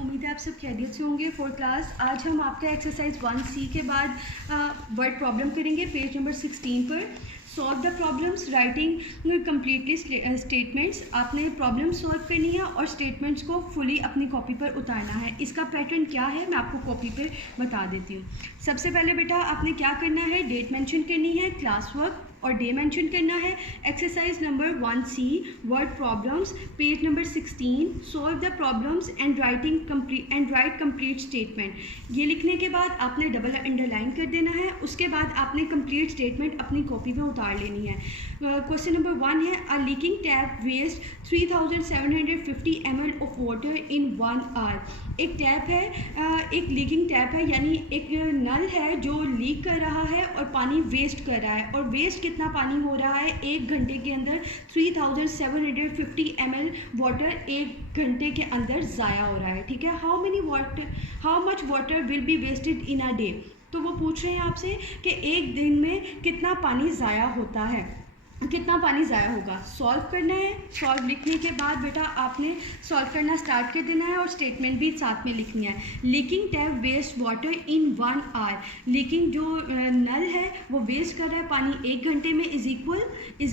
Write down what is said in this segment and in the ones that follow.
उम्मीद है आप सब खैरियत से होंगे। फोर्थ क्लास, आज हम आपका एक्सरसाइज 1C के बाद वर्ड प्रॉब्लम करेंगे पेज नंबर 16 पर। Solve the problems writing completely statements. आपने प्रॉब्लम सॉल्व करनी है और स्टेटमेंट्स को फुली अपनी कॉपी पर उतारना है। इसका पैटर्न क्या है मैं आपको कॉपी पर बता देती हूँ। सबसे पहले बेटा आपने क्या करना है, डेट मेंशन करनी है, क्लास वर्क और डे मेंशन करना है। Exercise number 1C word problems page number 16, solve the problems and right complete statement. ये लिखने के बाद आपने डबल अंडरलाइन कर देना है। उसके बाद आपने कंप्लीट स्टेटमेंट अपनी कॉपी में उतार लेनी है। क्वेश्चन नंबर 1 है, a leaking tap waste 3750 ml of water in 1 hour. एक टैप है, एक लीकिंग टैप है, यानी एक नल है जो लीक कर रहा है और पानी वेस्ट कर रहा है। और वेस्ट कितना पानी हो रहा है, 1 घंटे के अंदर 3750 ml वाटर 1 घंटे के अंदर ज़ाया हो रहा है। ठीक है, how much water will be wasted in a day. तो वो पूछ रहे हैं आपसे कि एक दिन में कितना पानी ज़ाया होता है, कितना पानी ज़ाया होगा। सॉल्व करना है। सॉल्व लिखने के बाद बेटा आपने सॉल्व करना स्टार्ट कर देना है और स्टेटमेंट भी साथ में लिखनी है। Leaking tap waste water in 1 hour. Leaking जो नल है वो वेस्ट कर रहा है पानी 1 घंटे में, इज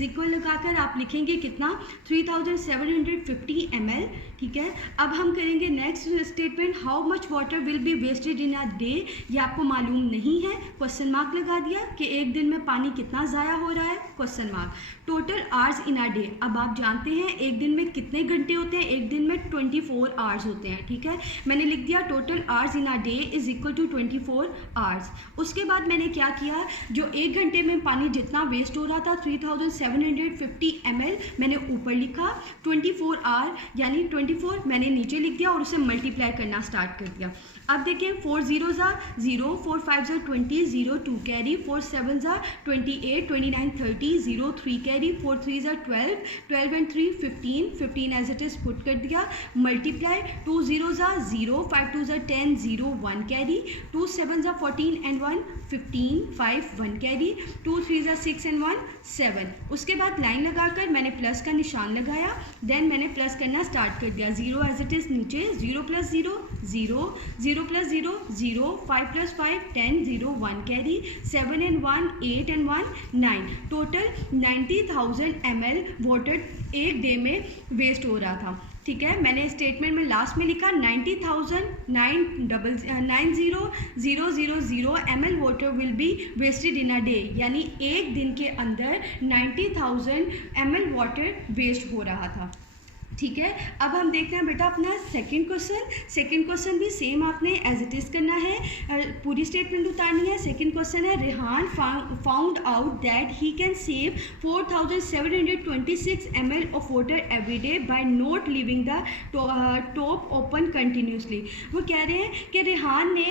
इक्वल लगाकर आप लिखेंगे कितना, 3750 ml। ठीक है, अब हम करेंगे next statement, how much water will be wasted in a day. ये आपको मालूम नहीं है, क्वेश्चन मार्क लगा दिया कि एक दिन में पानी कितना ज़ाया हो रहा है, question mark. Total hours in a day, अब आप जानते हैं एक दिन में कितने घंटे होते हैं, एक दिन में 24 आवर्स होते हैं। ठीक है, मैंने लिख दिया total hours in a day is equal to 24 hours. उसके बाद मैंने क्या किया, जो 1 घंटे में पानी जितना वेस्ट हो रहा था 3750 ml मैंने ऊपर लिखा, 24 आवर यानी 24 मैंने नीचे लिख दिया और उसे मल्टीप्लाई करना स्टार्ट कर दिया। अब देखें, 4 zeros are 0, 4 5s are 20, 0 2 carry, 4 7s are 28, 29 30, 0 3 carry, 4 3s are 12, 12 and 3 15, 15 as it is put कर दिया, multiply, 2 zeros are 0, 5 2s are 10, 0 1 carry, 2 7s are 14 and 1 15, 5 1 carry, 2 3s are 6 and 1 7। उसके बाद लाइन लगाकर मैंने प्लस का निशान लगाया, देन मैंने प्लस करना स्टार्ट कर दिया। 0 एज इट इज़ नीचे, 0 + 0 0, 0 + 0 0, 5 + 5 10, 0 1 carry, 7 and 1 8 and 1 9। Total 90,000 ml water एक डे में वेस्ट हो रहा था। ठीक है, मैंने स्टेटमेंट में लास्ट में लिखा 90,000 ml water will be wasted in a day, यानी एक दिन के अंदर 90,000 ml वाटर वेस्ट हो रहा था। ठीक है, अब हम देखते हैं बेटा अपना सेकंड क्वेश्चन भी सेम आपने एज इट इज़ करना है, पूरी स्टेटमेंट उतारनी है। सेकंड क्वेश्चन है, Rehan found out that he can save 4726 ml of water every day by not leaving the tap open continuously. वो कह रहे हैं कि रेहान ने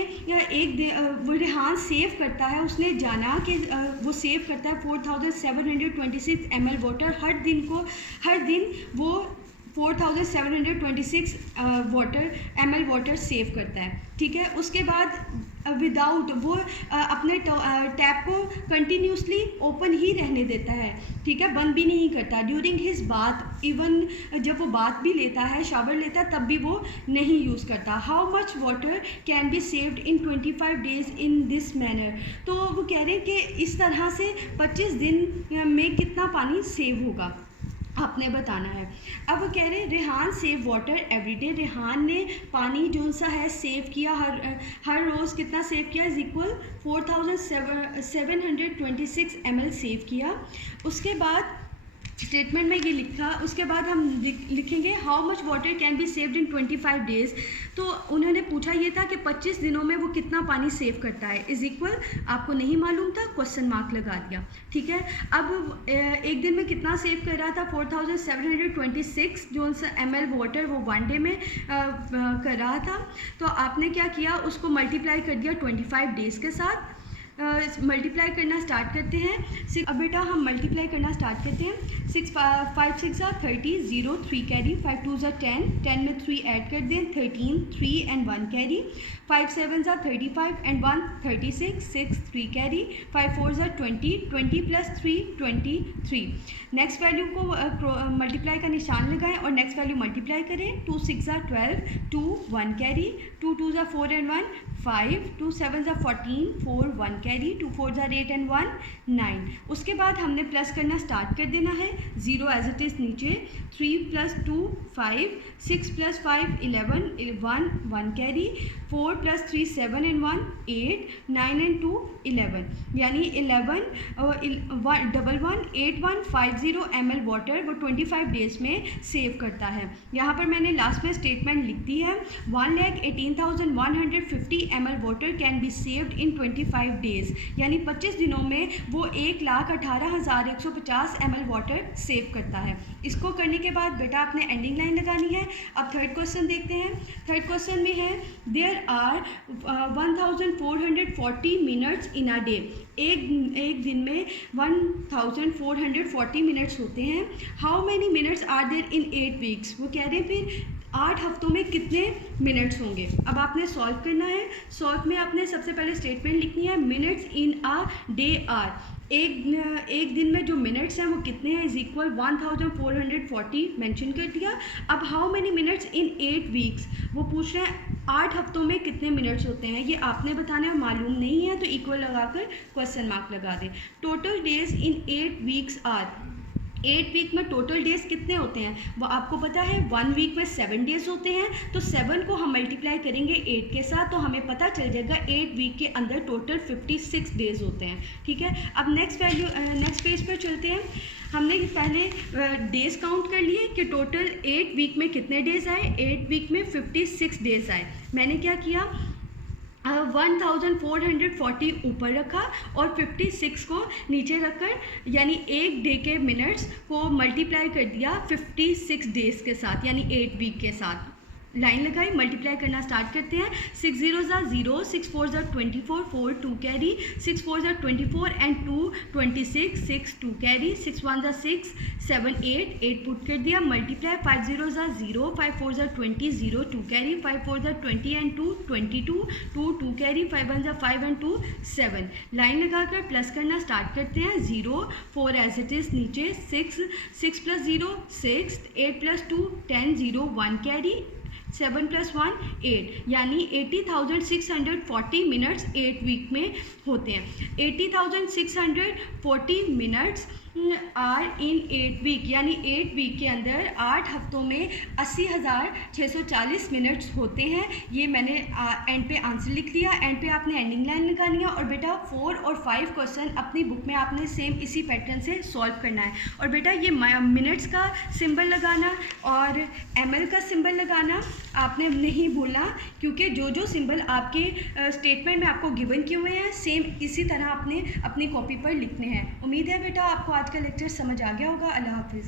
रेहान सेव करता है, उसने जाना कि वो सेव करता है 4726 ml वाटर हर दिन वो 4726 ml वाटर सेव करता है। ठीक है, उसके बाद विदाउट वो अपने टैप को कंटिन्यूसली ओपन ही रहने देता है। ठीक है, बंद भी नहीं करता। ड्यूरिंग हिज बाथ, इवन जब वो बाथ भी लेता है, शावर लेता है, तब भी वो नहीं यूज़ करता। How much water can be saved in 25 days in this manner. तो वो कह रहे हैं कि इस तरह से 25 दिन में कितना पानी सेव होगा, आपने बताना है। अब वो कह रहे हैं Rehan save water every day. Rehan ने पानी जो सा है सेव किया, हर रोज़ कितना सेव किया, इज इक्वल 4726 ml सेव किया। उसके बाद स्टेटमेंट में ये लिखा, उसके बाद हम लिखेंगे how much water can be saved in 25 days. तो उन्होंने पूछा ये था कि 25 दिनों में वो कितना पानी सेव करता है, इज इक्वल, आपको नहीं मालूम था, क्वेश्चन मार्क लगा दिया। ठीक है, अब एक दिन में कितना सेव कर रहा था, 4726 जो ml वाटर वो 1 डे में कर रहा था। तो आपने क्या किया, उसको मल्टीप्लाई कर दिया 25 डेज़ के साथ। मल्टीप्लाई करना स्टार्ट करते हैं। अब बेटा हम मल्टीप्लाई करना स्टार्ट करते हैं। 5 6 30, 0 3 कैरी, 5 2 10, 10 में 3 ऐड कर दें, 13 3 and 1 carry, 5 7 35 and 1 36, 6 3 carry, 5 4 20, 20 plus 3 23। Next value को मल्टीप्लाई का निशान लगाएं और नेक्स्ट वैल्यू मल्टीप्लाई करें। 2 6 12, 2 1 कैरी, 2 2 4 एंड 1 5, 2 7 14, 4 1 कैरी, 2 4 8 एंड 1 9। उसके बाद हमने प्लस करना स्टार्ट कर देना है। 0 एज इट इज़ नीचे, 3 plus 2 5, 6 plus 5 11, 1 carry, 4 plus 3 7 and 1 8, 9 and 2 11, यानी 11 8150 ml वाटर वो 25 डेज़ में सेव करता है। यहाँ पर मैंने लास्ट में स्टेटमेंट लिख दी है, 1,18,150 ml water can be saved in 25 days, यानी 25 दिनों में वो 1,18,150 ml वाटर सेव करता है। इसको करने के बाद बेटा आपने एंडिंग लाइन लगानी है। अब थर्ड क्वेश्चन देखते हैं। थर्ड क्वेश्चन में है, there are 1440 minutes in a day. एक दिन में 1440 मिनट्स होते हैं। How many minutes are there in 8 weeks. वो कह रहे हैं फिर 8 हफ्तों में कितने मिनट्स होंगे। अब आपने सॉल्व करना है। सॉल्व में आपने सबसे पहले स्टेटमेंट लिखनी है, minutes in a day are. एक दिन में जो मिनट्स हैं वो कितने हैं, इज इक्वल 1440 मेंशन कर दिया। अब how many minutes in 8 weeks, वो पूछ रहे हैं 8 हफ्तों में कितने मिनट्स होते हैं, ये आपने बताना है, मालूम नहीं है तो इक्वल लगाकर क्वेश्चन मार्क लगा दें। Total days in 8 weeks are, 8 week में टोटल डेज कितने होते हैं वो आपको पता है। 1 वीक में 7 डेज होते हैं, तो 7 को हम मल्टीप्लाई करेंगे 8 के साथ तो हमें पता चल जाएगा 8 वीक के अंदर टोटल 56 डेज होते हैं। ठीक है, अब नेक्स्ट पेज पर चलते हैं। हमने पहले डेज काउंट कर लिए कि टोटल 8 वीक में कितने डेज आए। 8 वीक में 56 डेज आए। मैंने क्या किया, 1440 ऊपर रखा और 56 को नीचे रखकर, यानी एक डे के मिनट्स को मल्टीप्लाई कर दिया 56 डेज़ के साथ, यानी 8 वीक के साथ। लाइन लगाई, मल्टीप्लाई करना स्टार्ट करते हैं। 6 0 0, 6 4 24, 4 2 कैरी, 6 4 24 एंड 2 26, 6 2 कैरी, 6 1 6, 7 8, 8 पुट कर दिया, multiply 5 0 0, 5 4 20, 0 2 carry, 5 4 20 and 2 22, 2 2 carry, 5 1 5 and 2 7। Line लगाकर प्लस करना स्टार्ट करते हैं। 0 4 एज इट इज़ नीचे, 6 प्लस 0 6, 8 प्लस 2 10, 0 1 कैरी, 7 प्लस 1 8, यानी 80,640 मिनट्स 8 वीक में होते हैं। 80,640 मिनट्स आर इन 8 वीक, यानी 8 वीक के अंदर 8 हफ्तों में 80,640 मिनट्स होते हैं। ये मैंने एंड पे आंसर लिख दिया। एंड पे आपने एंडिंग लाइन लगानी है और बेटा 4 और 5 क्वेश्चन अपनी बुक में आपने सेम इसी पैटर्न से सॉल्व करना है। और बेटा ये मिनट्स का सिंबल लगाना और ml का सिंबल लगाना आपने नहीं भूलना, क्योंकि जो सिंबल आपके स्टेटमेंट में आपको गिवन किए हुए हैं सेम इसी तरह आपने अपनी कॉपी पर लिखने हैं। उम्मीद है बेटा आपको आज का लेक्चर समझ आ गया होगा। अल्लाह हाफिज़।